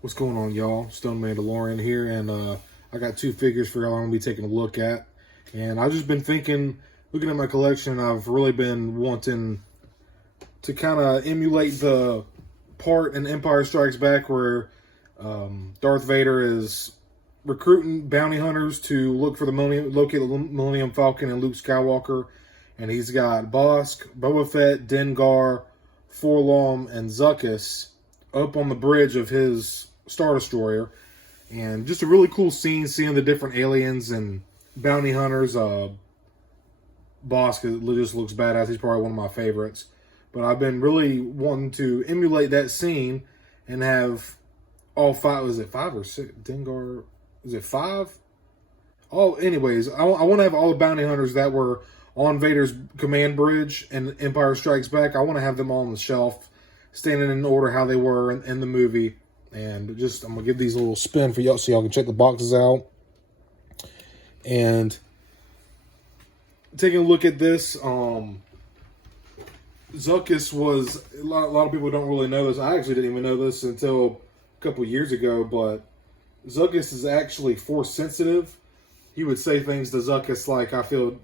What's going on, y'all? Stone Mandalorian here, and I got two figures for y'all I'm going to be taking a look at. And I've just been thinking, looking at my collection, I've really been wanting to kind of emulate the part in Empire Strikes Back where Darth Vader is recruiting bounty hunters to look for locate the Millennium Falcon and Luke Skywalker. And he's got Bosk, Boba Fett, Dengar, 4-LOM, and Zucuss up on the bridge of his Star Destroyer. And just a really cool scene seeing the different aliens and bounty hunters. Bosk just looks badass. He's probably one of my favorites. But I've been really wanting to emulate that scene and have all five. Was it 5 or 6? Dengar, is it 5? Anyways, I want to have all the bounty hunters that were on Vader's command bridge in Empire Strikes Back. I want to have them all on the shelf, standing in order how they were in the movie. And just, I'm going to give these a little spin for y'all so y'all can check the boxes out. And taking a look at this, Zucuss was, a lot of people don't really know this. I actually didn't even know this until a couple years ago, but Zucuss is actually force sensitive. He would say things to Zucuss like, I feel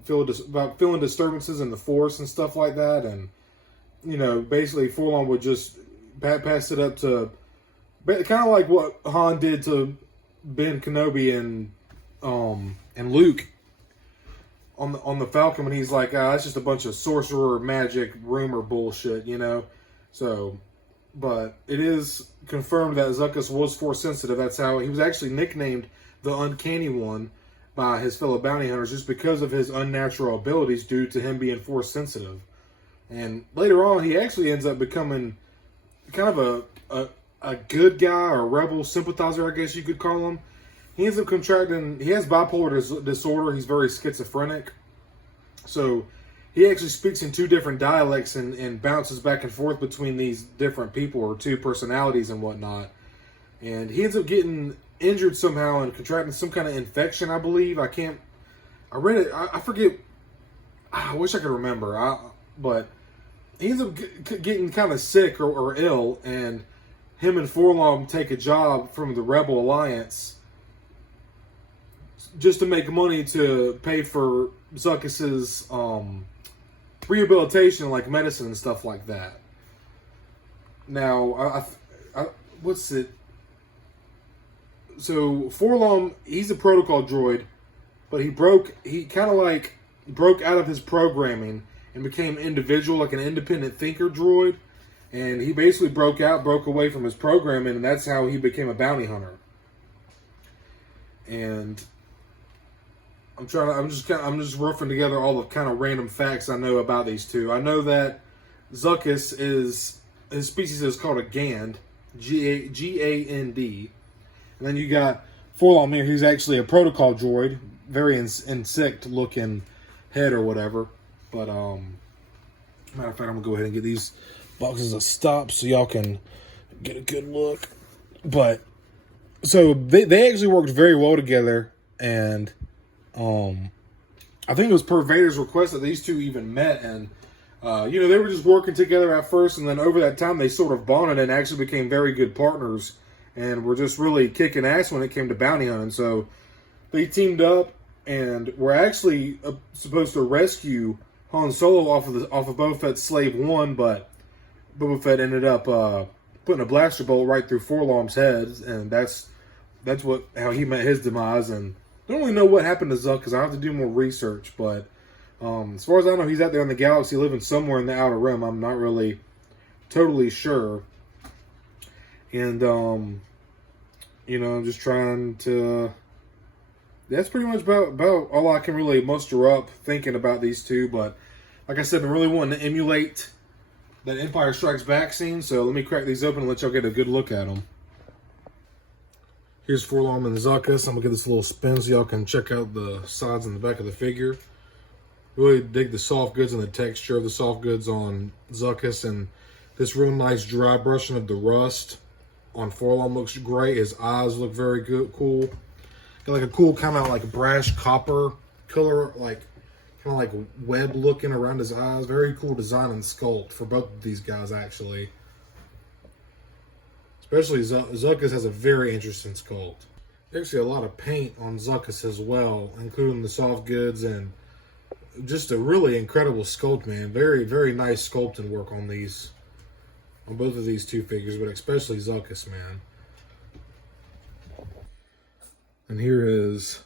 about feeling disturbances in the force and stuff like that. And, you know, basically 4-LOM would just pass it up to, kind of like what Han did to Ben Kenobi and Luke on the Falcon, when he's like, that's just a bunch of sorcerer magic rumor bullshit, you know. So, but it is confirmed that Zucuss was force sensitive. That's how he was actually nicknamed the Uncanny One by his fellow bounty hunters, just because of his unnatural abilities due to him being force sensitive. And later on, he actually ends up becoming kind of a good guy, or a rebel sympathizer, I guess you could call him. He ends up contracting, he has bipolar disorder. He's very schizophrenic. So he actually speaks in 2 different dialects and bounces back and forth between these different people, or 2 personalities and whatnot. And he ends up getting injured somehow and contracting some kind of infection, I believe. I read it, I forget. I wish I could remember. But he ends up getting kind of sick or ill, and him and 4-LOM take a job from the Rebel Alliance just to make money to pay for Zuckuss's rehabilitation, like medicine and stuff like that. Now, what's it? So 4-LOM, he's a protocol droid, but he kind of like broke out of his programming and became individual, like an independent thinker droid. And he basically broke away from his programming, and that's how he became a bounty hunter. And I'm just roughing together all the kind of random facts I know about these two. I know that Zucuss his species is called a Gand, Gand. And then you got 4-LOM here. He's actually a protocol droid, very insect-looking head or whatever. But matter of fact, I'm gonna go ahead and get these boxes of stops so y'all can get a good look. But so they actually worked very well together, and I think it was per Vader's request that these two even met. And you know, they were just working together at first, and then over that time they sort of bonded and actually became very good partners, and were just really kicking ass when it came to bounty hunting. So they teamed up and were actually supposed to rescue Han Solo off of Boba Fett's Slave 1, but Boba Fett ended up putting a blaster bolt right through 4-LOM's head, and that's how he met his demise. And I don't really know what happened to Zuck, because I have to do more research. But as far as I know, he's out there in the galaxy living somewhere in the Outer Rim. I'm not really totally sure. And you know, I'm just trying to. That's pretty much about all I can really muster up thinking about these two. But like I said, I'm really wanting to emulate that Empire Strikes Back scene. So let me crack these open and let y'all get a good look at them. Here's 4-LOM and Zucuss. I'm going to give this a little spin so y'all can check out the sides and the back of the figure. Really dig the soft goods and the texture of the soft goods on Zucuss. And this real nice dry brushing of the rust on 4-LOM looks great. His eyes look very good, cool. Got like a cool kind of like brash copper color, like kind of like web looking around his eyes. Very cool design and sculpt for both of these guys, actually. Especially Zucuss has a very interesting sculpt. There's actually a lot of paint on Zucuss as well, including the soft goods, and just a really incredible sculpt, man. Very, very nice sculpting work on these, on both of these two figures, but especially Zucuss, man. And here is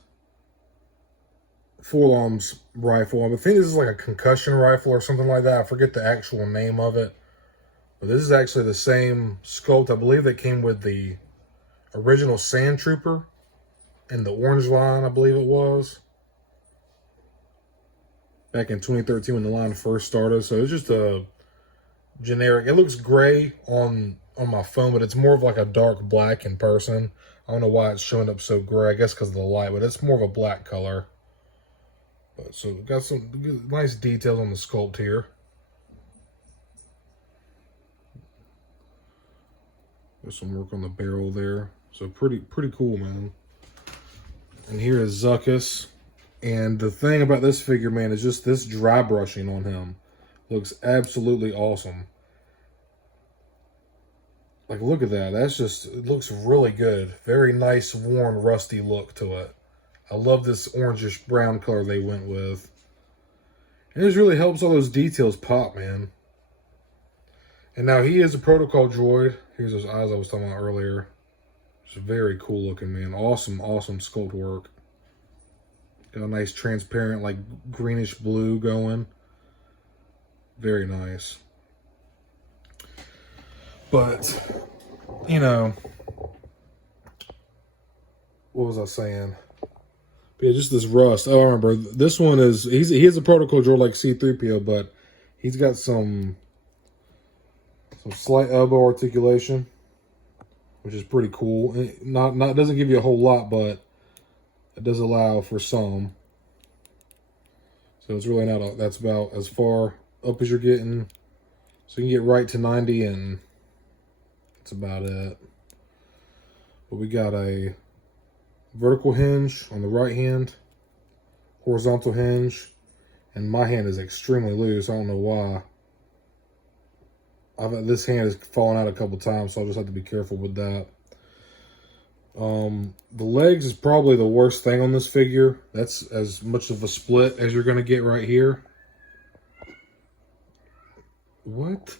4-LOM's rifle. I think this is like a concussion rifle or something like that. I forget the actual name of it. But this is actually the same sculpt. I believe that came with the original Sand Trooper in the orange line, I believe it was. Back in 2013 when the line first started. So it's just a generic. It looks gray on my phone, but it's more of like a dark black in person. I don't know why it's showing up so gray. I guess because of the light, but it's more of a black color. But, so got some nice details on the sculpt here. There's some work on the barrel there. So pretty cool, man. And here is Zucuss. And the thing about this figure, man, is just this dry brushing on him. Looks absolutely awesome. Like, look at that. That's just, it looks really good. Very nice, worn, rusty look to it. I love this orangish brown color they went with. And this really helps all those details pop, man. And now he is a protocol droid. Here's those eyes I was talking about earlier. It's very cool looking, man. Awesome, awesome sculpt work. Got a nice transparent, like, greenish blue going. Very nice. But, you know, what was I saying? But yeah, just this rust. Oh, I remember. This one is, he is a protocol droid like C-3PO, but he's got some slight elbow articulation, which is pretty cool. Not doesn't give you a whole lot, but it does allow for some. So it's really not, that's about as far up as you're getting. So you can get right to 90, and that's about it. But we got a vertical hinge on the right hand, horizontal hinge, and my hand is extremely loose. I don't know why. This hand has fallen out a couple times, so I'll just have to be careful with that. The legs is probably the worst thing on this figure. That's as much of a split as you're going to get right here. What?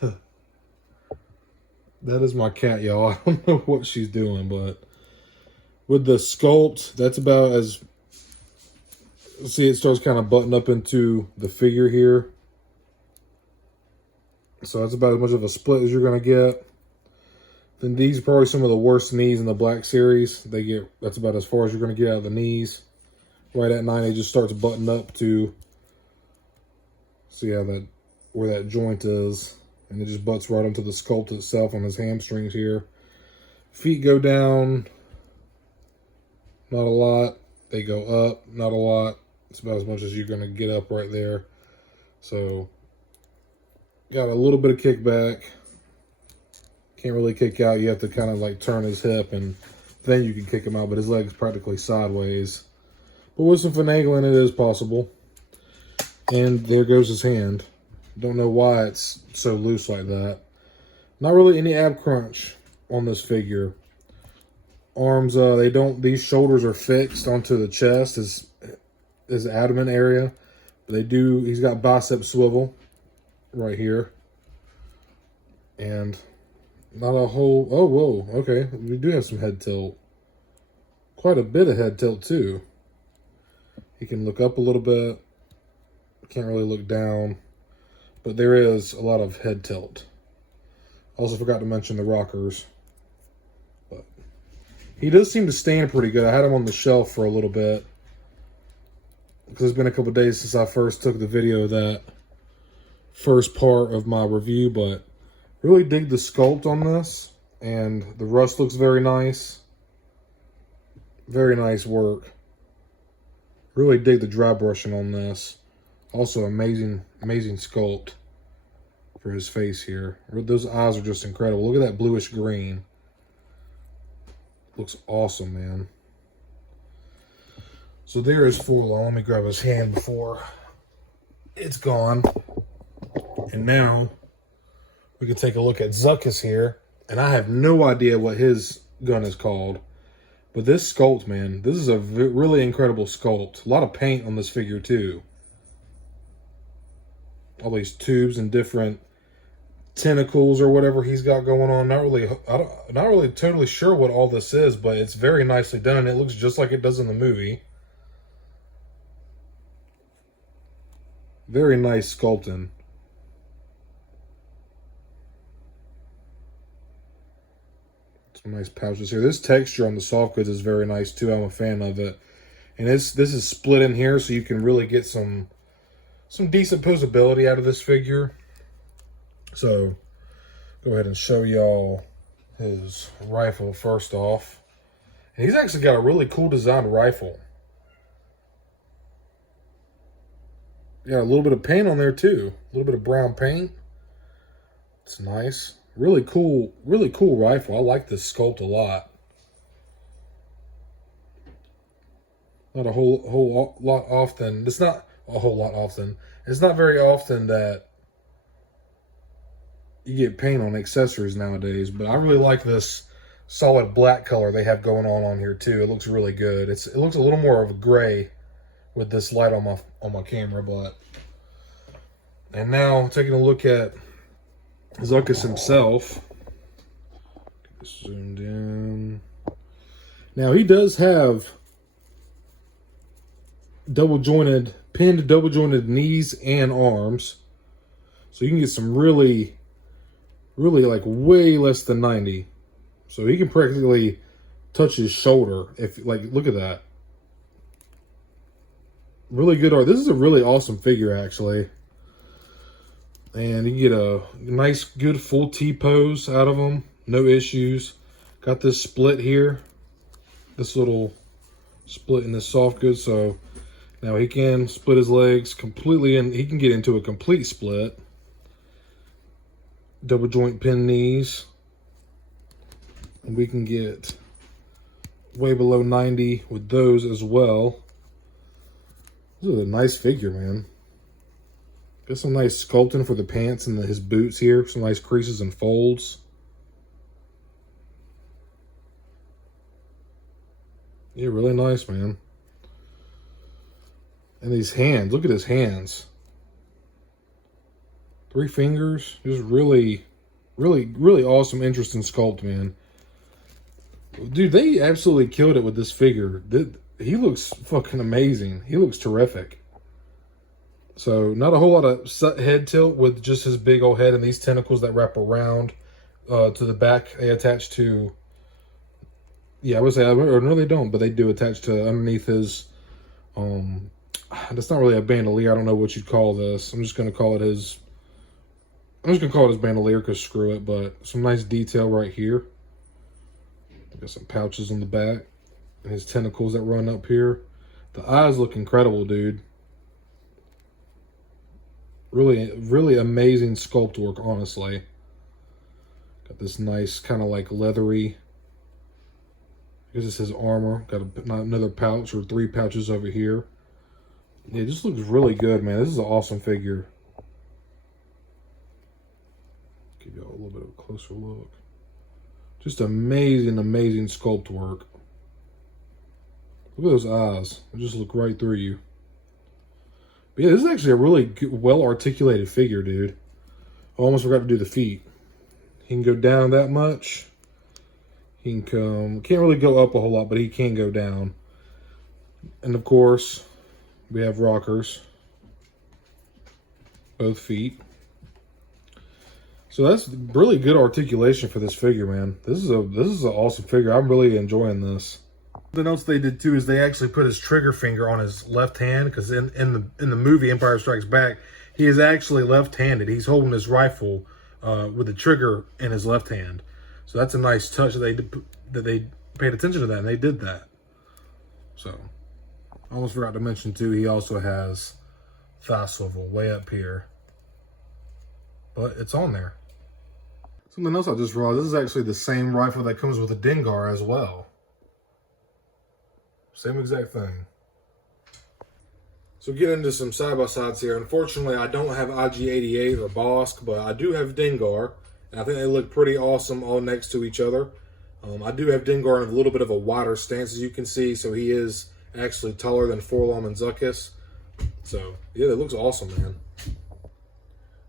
That is my cat, y'all. I don't know what she's doing, but with the sculpt, that's about as... See, it starts kind of butting up into the figure here. So that's about as much of a split as you're going to get. Then these are probably some of the worst knees in the Black Series. That's about as far as you're going to get out of the knees. Right at 9, it just starts butting up to... See how where that joint is. And it just butts right onto the sculpt itself on his hamstrings here. Feet go down. Not a lot. They go up. Not a lot. It's about as much as you're going to get up right there. So... Got a little bit of kickback. Can't really kick out. You have to kind of like turn his hip and then you can kick him out. But his leg's practically sideways. But with some finagling, it is possible. And there goes his hand. Don't know why it's so loose like that. Not really any ab crunch on this figure. Arms, these shoulders are fixed onto the chest, his abdomen area. But he's got bicep swivel right here, and not a whole, oh, whoa, okay, we do have some head tilt, quite a bit of head tilt too. He can look up a little bit, can't really look down, but there is a lot of head tilt. Also forgot to mention the rockers, but he does seem to stand pretty good. I had him on the shelf for a little bit because it's been a couple days since I first took the video of that first part of my review, but really dig the sculpt on this, and the rust looks very nice. Very nice work. Really dig the dry brushing on this. Also amazing sculpt for his face here. Those eyes are just incredible. Look at that bluish green. Looks awesome, man. So there is 4-LOM. Let me grab his hand before it's gone. And now we can take a look at Zucuss here. And I have no idea what his gun is called. But this sculpt, man, this is a really incredible sculpt. A lot of paint on this figure, too. All these tubes and different tentacles or whatever he's got going on. Not really totally sure what all this is, but it's very nicely done. It looks just like it does in the movie. Very nice sculpting. Some nice pouches here. This texture on the soft goods is very nice too. I'm a fan of it. And this is split in here, so you can really get some decent posability out of this figure. So go ahead and show y'all his rifle first off. And he's actually got a really cool designed rifle. Got a little bit of paint on there too. A little bit of brown paint. It's nice. Really cool rifle. I like this sculpt a lot. Not a whole lot often. It's not a whole lot often. It's not very often that you get paint on accessories nowadays, but I really like this solid black color they have going on here too. It looks really good. It looks a little more of a gray with this light on my camera, but. And now taking a look at Zucuss himself. Zoomed in. Now he does have pinned double jointed knees and arms. So you can get some really like way less than 90. So he can practically touch his shoulder. If like, look at that. Really good art. This is a really awesome figure actually. And you get a nice, good full T-pose out of him. No issues. Got this split here. This little split in this soft goods. So now he can split his legs completely, and he can get into a complete split. Double joint pin knees. And we can get way below 90 with those as well. This is a nice figure, man. Got some nice sculpting for the pants and his boots here. Some nice creases and folds. Yeah, really nice, man. And these hands. Look at his hands. 3 fingers. Just really awesome, interesting sculpt, man. Dude, they absolutely killed it with this figure. He looks fucking amazing. He looks terrific. So, not a whole lot of head tilt with just his big old head and these tentacles that wrap around to the back. They attach to, yeah, I would say, or no, they don't, but they do attach to underneath his, that's not really a bandolier. I don't know what you'd call this. I'm just going to call it his bandolier because screw it, but some nice detail right here. Got some pouches on the back and his tentacles that run up here. The eyes look incredible, dude. Really amazing sculpt work, honestly. Got this nice kind of like leathery. This is his armor. Got another pouch or 3 pouches over here. Yeah, it just looks really good, man. This is an awesome figure. Give y'all a little bit of a closer look. Just amazing sculpt work. Look at those eyes. They just look right through you. But yeah, this is actually a really well-articulated figure, dude. I almost forgot to do the feet. He can go down that much. He can come... Can't really go up a whole lot, but he can go down. And, of course, we have rockers. Both feet. So that's really good articulation for this figure, man. This is an awesome figure. I'm really enjoying this. Something else they did too is they actually put his trigger finger on his left hand, because in the movie Empire Strikes Back, he is actually left-handed. He's holding his rifle with the trigger in his left hand. So that's a nice touch that they paid attention to that, and they did that. So I almost forgot to mention too, he also has thigh swivel way up here, but it's on there. Something else I just realized, this is actually the same rifle that comes with a Dengar as well. Same exact thing. So get into some side-by-sides here. Unfortunately, I don't have IG-88 or Bosk, but I do have Dengar. And I think they look pretty awesome all next to each other. I do have Dengar in a little bit of a wider stance, as you can see, so he is actually taller than 4-LOM and Zucuss. So, yeah, it looks awesome, man.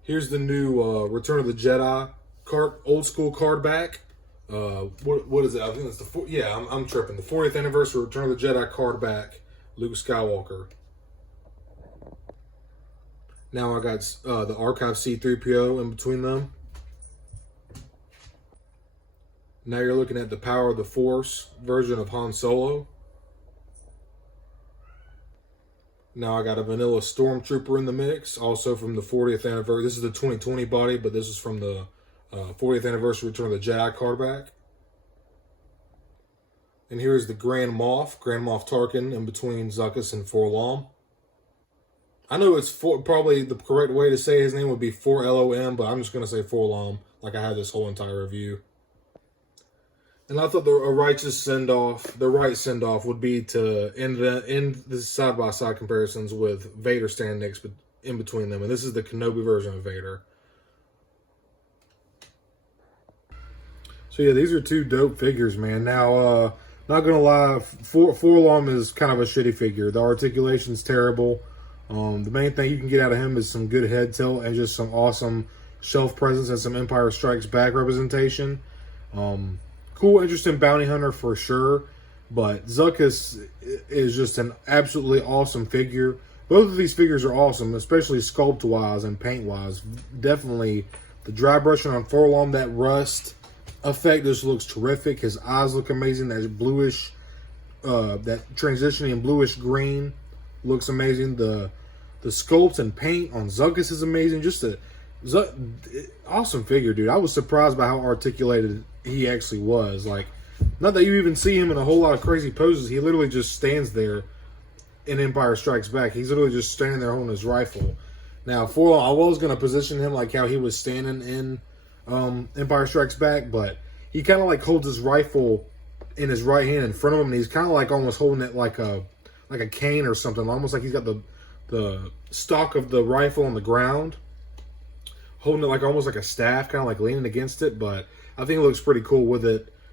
Here's the new Return of the Jedi card, old school card back. What is it? I think it's I'm tripping. The 40th anniversary Return of the Jedi card back, Luke Skywalker. Now I got the Archive C-3PO in between them. Now you're looking at the Power of the Force version of Han Solo. Now I got a vanilla Stormtrooper in the mix, also from the 40th anniversary. This is the 2020 body, but this is from the 40th anniversary Return of the Jedi card back. And here's the Grand Moff Tarkin in between Zucuss and 4-LOM. I know it's probably the correct way to say his name would be 4-LOM, but I'm just going to say 4-LOM like I had this whole entire review. And I thought the right send-off would be to end the side-by-side comparisons with Vader standing next in between them. And this is the Kenobi version of Vader. So yeah, these are two dope figures, man. Now, not gonna lie, 4-LOM is kind of a shitty figure. The articulation's terrible. The main thing you can get out of him is some good head tilt and just some awesome shelf presence and some Empire Strikes Back representation. Cool, interesting bounty hunter for sure, but Zucuss is just an absolutely awesome figure. Both of these figures are awesome, especially sculpt-wise and paint-wise. Definitely the dry brushing on 4-LOM, that rust effect just looks terrific. His eyes look amazing. That bluish, that transitioning bluish green looks amazing. The sculpt and paint on Zucuss is amazing. Just awesome figure, dude. I was surprised by how articulated he actually was. Like, not that you even see him in a whole lot of crazy poses. He literally just stands there in Empire Strikes Back. He's literally just standing there holding his rifle. Now, 4-LOM, I was going to position him like how he was standing in Empire Strikes Back, but he kind of like holds his rifle in his right hand in front of him, and he's kind of like almost holding it like a cane or something, almost like he's got the stock of the rifle on the ground, holding it like almost like a staff, kind of like leaning against it. But I think it looks pretty cool with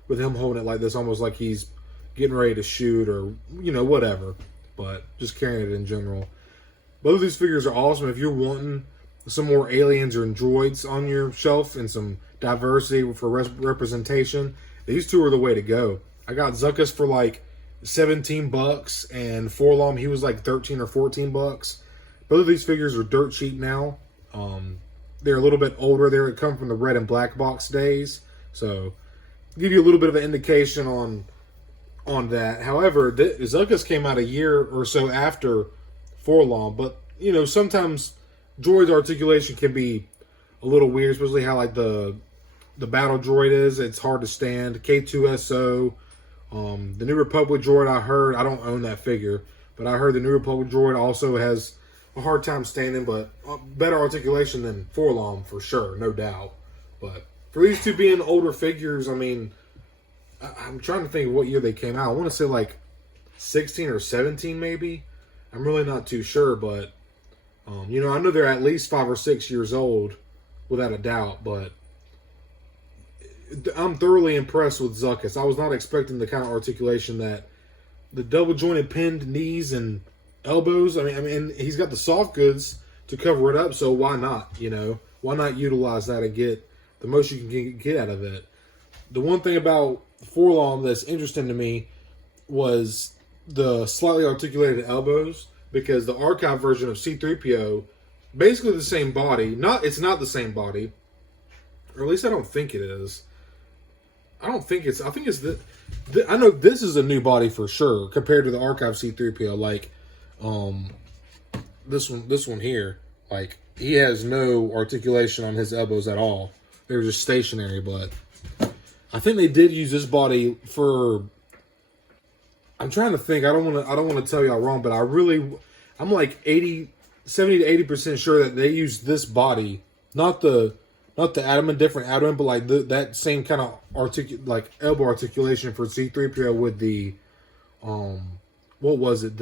him holding it like this, almost like he's getting ready to shoot or, you know, whatever. But just carrying it in general. Both of these figures are awesome. If you're wanting some more aliens or droids on your shelf and some diversity for representation, these two are the way to go. I got Zucuss for like $17, and 4-LOM, he was like 13 or 14 bucks. Both of these figures are dirt cheap now. They're a little bit older. They come from the red and black box days, so give you a little bit of an indication on that. However, Zucuss came out a year or so after 4-LOM, but you know, sometimes droid articulation can be a little weird, especially how like the battle droid is. It's hard to stand. K2SO, the New Republic droid, I don't own that figure, but I heard the New Republic droid also has a hard time standing, but better articulation than 4-LOM for sure, no doubt. But for these two being older figures, I mean, I'm trying to think of what year they came out. I want to say like 16 or 17 maybe. I'm really not too sure, but you know, I know they're at least 5 or 6 years old, without a doubt, but I'm thoroughly impressed with Zucuss. I was not expecting the kind of articulation that the double jointed pinned knees and elbows. I mean, he's got the soft goods to cover it up, so why not? You know, why not utilize that and get the most you can get out of it? The one thing about 4-LOM that's interesting to me was the slightly articulated elbows, because the archive version of C-3PO, basically the same body. It's not the same body, or at least I don't think it is. I think it's I know this is a new body for sure compared to the archive C-3PO. Like, this one here, like, he has no articulation on his elbows at all. They're just stationary. But I think they did use this body for, I'm trying to think. I don't want to tell y'all wrong, but I'm like 70 to 80% sure that they used this body, not the abdomen, different abdomen, but like that same kind of elbow articulation for C-3PO with the what was it?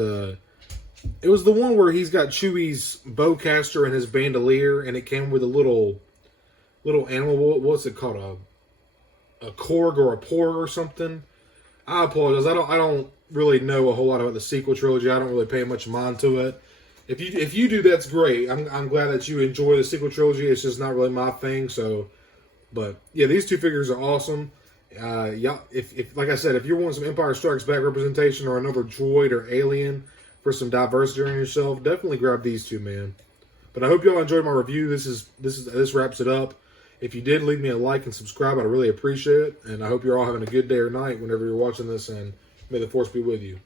It was the one where he's got Chewie's bowcaster and his bandolier, and it came with a little little animal. What's it called? A Korg or a Porg or something. I apologize. I don't really know a whole lot about the sequel trilogy. I don't really pay much mind to it. If you do, that's great. I'm glad that you enjoy the sequel trilogy. It's just not really my thing. So, but yeah, these two figures are awesome. Yeah, if like I said, if you're wanting some Empire Strikes Back representation or another droid or alien for some diversity on yourself, definitely grab these two, man. But I hope y'all enjoyed my review. This wraps it up. If you did, leave me a like and subscribe. I'd really appreciate it. And I hope you're all having a good day or night whenever you're watching this. And may the Force be with you.